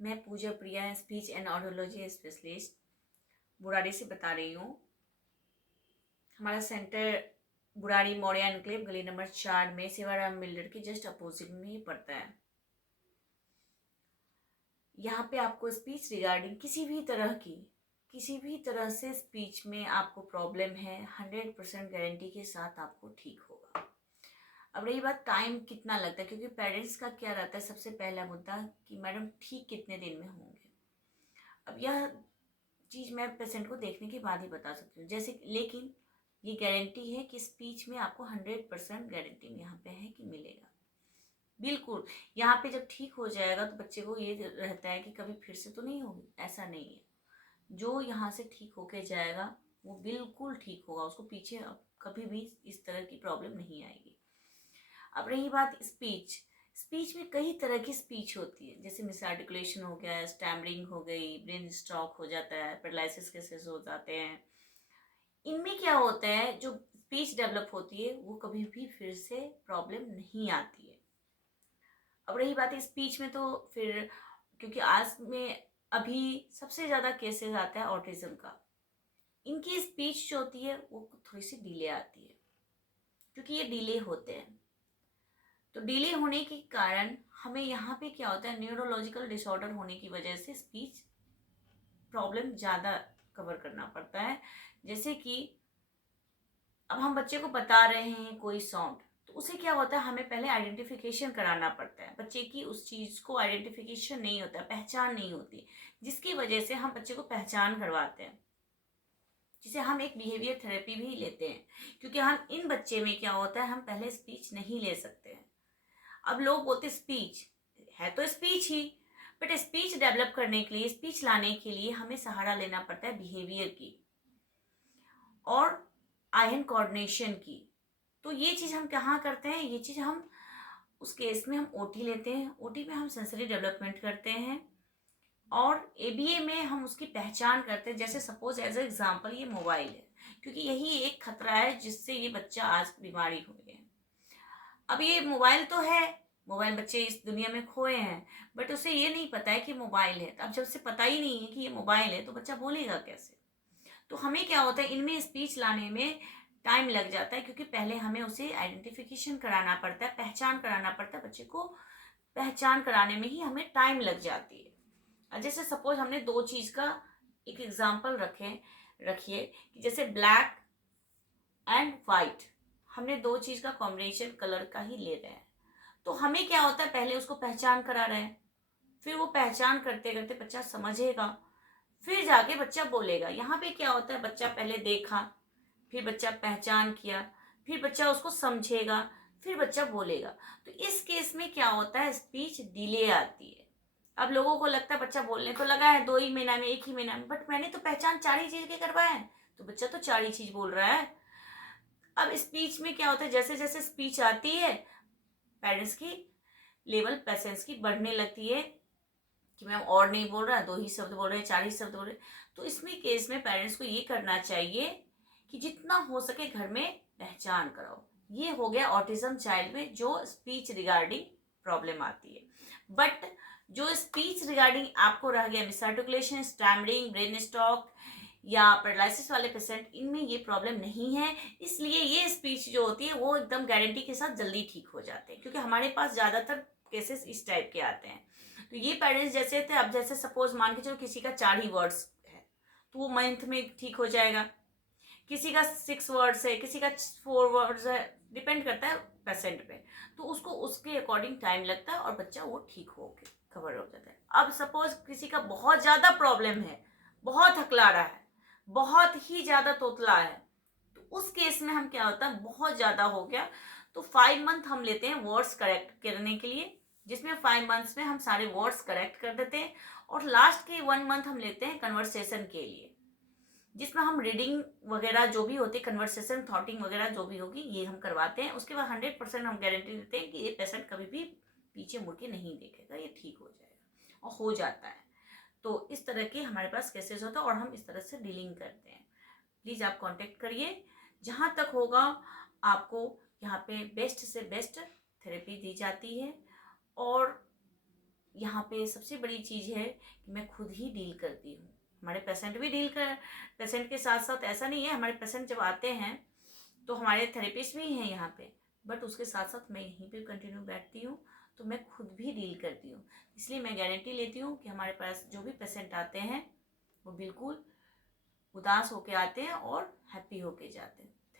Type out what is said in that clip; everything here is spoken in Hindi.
मैं Pooja Priya speech and audiology specialist Burari से बता रही हूँ। हमारा सेंटर बुराड़ी मौर्य एनक्लेव गली नंबर 4 में सेवाराम बिल्डर के जस्ट अपोजिट में ही पड़ता है। यहाँ पे आपको स्पीच रिगार्डिंग किसी भी तरह से स्पीच में आपको प्रॉब्लम है 100% गारंटी के साथ आपको ठीक होगा। अब रही बात टाइम कितना लगता है, क्योंकि पेरेंट्स का क्या रहता है सबसे पहला मुद्दा कि मैडम ठीक कितने दिन में होंगे। अब यह चीज़ मैं पेशेंट को देखने के बाद ही बता सकती हूँ। जैसे लेकिन ये गारंटी है कि स्पीच में आपको 100% गारंटी यहाँ पे है कि मिलेगा। बिल्कुल यहाँ पे जब ठीक हो जाएगा तो बच्चे को ये रहता है कि कभी फिर से तो नहीं होगी, ऐसा नहीं है। जो यहाँ से ठीक होके जाएगा वो बिल्कुल ठीक होगा, उसको पीछे अब कभी भी इस तरह की प्रॉब्लम नहीं आएगी। अब रही बात स्पीच में कई तरह की स्पीच होती है, जैसे मिस आर्टिकुलेशन हो गया, स्टैमरिंग हो गई, ब्रेन स्ट्रोक हो जाता है, पैरालिसिस केसेस हो जाते हैं। इनमें क्या होता है, जो स्पीच डेवलप होती है वो कभी भी फिर से प्रॉब्लम नहीं आती है। अब रही बात है स्पीच में, तो फिर क्योंकि आज में अभी सबसे ज़्यादा केसेस आता है ऑटिज्म का, इनकी स्पीच जो होती है वो थोड़ी सी डिले आती है, क्योंकि ये डिले होते हैं। तो डिले होने के कारण हमें यहाँ पे क्या होता है, न्यूरोलॉजिकल डिसऑर्डर होने की वजह से स्पीच प्रॉब्लम ज़्यादा कवर करना पड़ता है। जैसे कि अब हम बच्चे को बता रहे हैं कोई साउंड, तो उसे क्या होता है, हमें पहले आइडेंटिफिकेशन कराना पड़ता है। बच्चे की उस चीज़ को आइडेंटिफिकेशन नहीं होता, पहचान नहीं होती, जिसकी वजह से हम बच्चे को पहचान करवाते हैं, जिसे हम एक बिहेवियर थेरेपी भी लेते हैं। क्योंकि हम इन बच्चे में क्या होता है, हम पहले स्पीच नहीं ले सकते हैं। अब लोग बोलते स्पीच है तो speech he, but speech develop करने के लिए, स्पीच लाने के लिए हमें सहारा लेना पड़ता है बिहेवियर की और आई हैंड कोऑर्डिनेशन की। तो ये चीज़ हम कहाँ करते हैं, ये चीज़ हम उस केस में हम ओटी लेते हैं। ओटी में हम सेंसरी डेवलपमेंट करते हैं और एबीए में हम उसकी पहचान करते हैं। जैसे सपोज एज एग्जाम्पल ये मोबाइल है, क्योंकि यही एक खतरा है जिससे ये बच्चा आज बीमारी हो गया है। अब ये मोबाइल तो है, मोबाइल बच्चे इस दुनिया में खोए हैं, बट उसे ये नहीं पता है कि मोबाइल है। अब जब उसे पता ही नहीं है कि ये मोबाइल है तो बच्चा बोलेगा कैसे। तो हमें क्या होता है, इनमें स्पीच लाने में टाइम लग जाता है, क्योंकि पहले हमें उसे आइडेंटिफिकेशन कराना पड़ता है, पहचान कराना पड़ता है। बच्चे को पहचान कराने में ही हमें टाइम लग जाती है। जैसे सपोज हमने दो चीज़ का एक एग्जाम्पल रखिए कि जैसे ब्लैक एंड वाइट, हमने दो चीज़ का कॉम्बिनेशन कलर का ही ले रहे हैं। तो हमें क्या होता है, पहले उसको पहचान करा रहे हैं, फिर वो पहचान करते करते बच्चा समझेगा, फिर जाके बच्चा बोलेगा। यहाँ पे क्या होता है, बच्चा पहले देखा, फिर बच्चा पहचान किया, फिर बच्चा उसको समझेगा, फिर बच्चा बोलेगा। तो इस केस में क्या होता है, स्पीच डिले आती है। अब लोगों को लगता है बच्चा बोलने तो लगा है 2 ही महीना में, 1 ही महीना में, बट मैंने तो पहचान 4 ही चीज के करवाए हैं, तो बच्चा तो 4 ही चीज बोल रहा है। अब स्पीच में क्या होता है, जैसे जैसे स्पीच आती है पेरेंट्स की लेवल पेशेंस की बढ़ने लगती है कि मैम और नहीं बोल रहा, 2 ही शब्द बोल रहे हैं, 4 ही शब्द बोल रहे हैं। तो इसमें केस में पेरेंट्स को ये करना चाहिए कि जितना हो सके घर में पहचान कराओ। ये हो गया ऑटिज्म चाइल्ड में जो स्पीच रिगार्डिंग प्रॉब्लम आती है। बट जो स्पीच रिगार्डिंग आपको रह गया miss articulation, stammering, brain stroke या पैरालिसिस वाले पेशेंट, इनमें ये प्रॉब्लम नहीं है। इसलिए ये स्पीच जो होती है वो एकदम गारंटी के साथ जल्दी ठीक हो जाते हैं, क्योंकि हमारे पास ज़्यादातर केसेस इस टाइप के आते हैं। तो ये पेरेंट्स जैसे थे, अब जैसे सपोज मान के चलो किसी का 4 ही वर्ड्स है तो वो मंथ में ठीक हो जाएगा, किसी का 6 वर्ड्स है, किसी का 4 वर्ड्स है, डिपेंड करता है पेशेंट पे। तो उसको उसके अकॉर्डिंग टाइम लगता है और बच्चा वो ठीक हो के कवर हो जाता है। अब सपोज किसी का बहुत ज़्यादा प्रॉब्लम है, बहुत हकला रहा है, बहुत ही ज़्यादा तोतला है, तो उस केस में हम क्या होता है, बहुत ज़्यादा हो गया तो 5 मंथ हम लेते हैं वर्ड्स करेक्ट करने के लिए, जिसमें 5 मंथ्स में हम सारे वर्ड्स करेक्ट कर देते हैं। और लास्ट के 1 मंथ हम लेते हैं कन्वर्सेशन के लिए, जिसमें हम रीडिंग वगैरह जो भी होती है, कन्वर्सेशन, थॉटिंग वगैरह जो भी होगी, ये हम करवाते हैं। उसके बाद 100% हम गारंटी देते हैं कि ये पेशेंट कभी भी पीछे मुड़ के नहीं देखेगा, ये ठीक हो जाएगा, और हो जाता है। तो इस तरह के हमारे पास केसेस होता है और हम इस तरह से डीलिंग करते हैं। प्लीज़ आप कांटेक्ट करिए, जहाँ तक होगा आपको यहाँ पे बेस्ट से बेस्ट थेरेपी दी जाती है। और यहाँ पे सबसे बड़ी चीज़ है कि मैं खुद ही डील करती हूँ। हमारे पेशेंट भी पेशेंट के साथ साथ ऐसा नहीं है, हमारे पेशेंट जब आते हैं तो हमारे थेरेपिस्ट भी हैं यहाँ पे, बट उसके साथ साथ मैं यहीं पे कंटिन्यू बैठती हूँ, तो मैं खुद भी डील करती हूँ। इसलिए मैं गारंटी लेती हूँ कि हमारे पास जो भी पेशेंट आते हैं वो बिल्कुल उदास होके आते हैं और हैप्पी होके जाते हैं।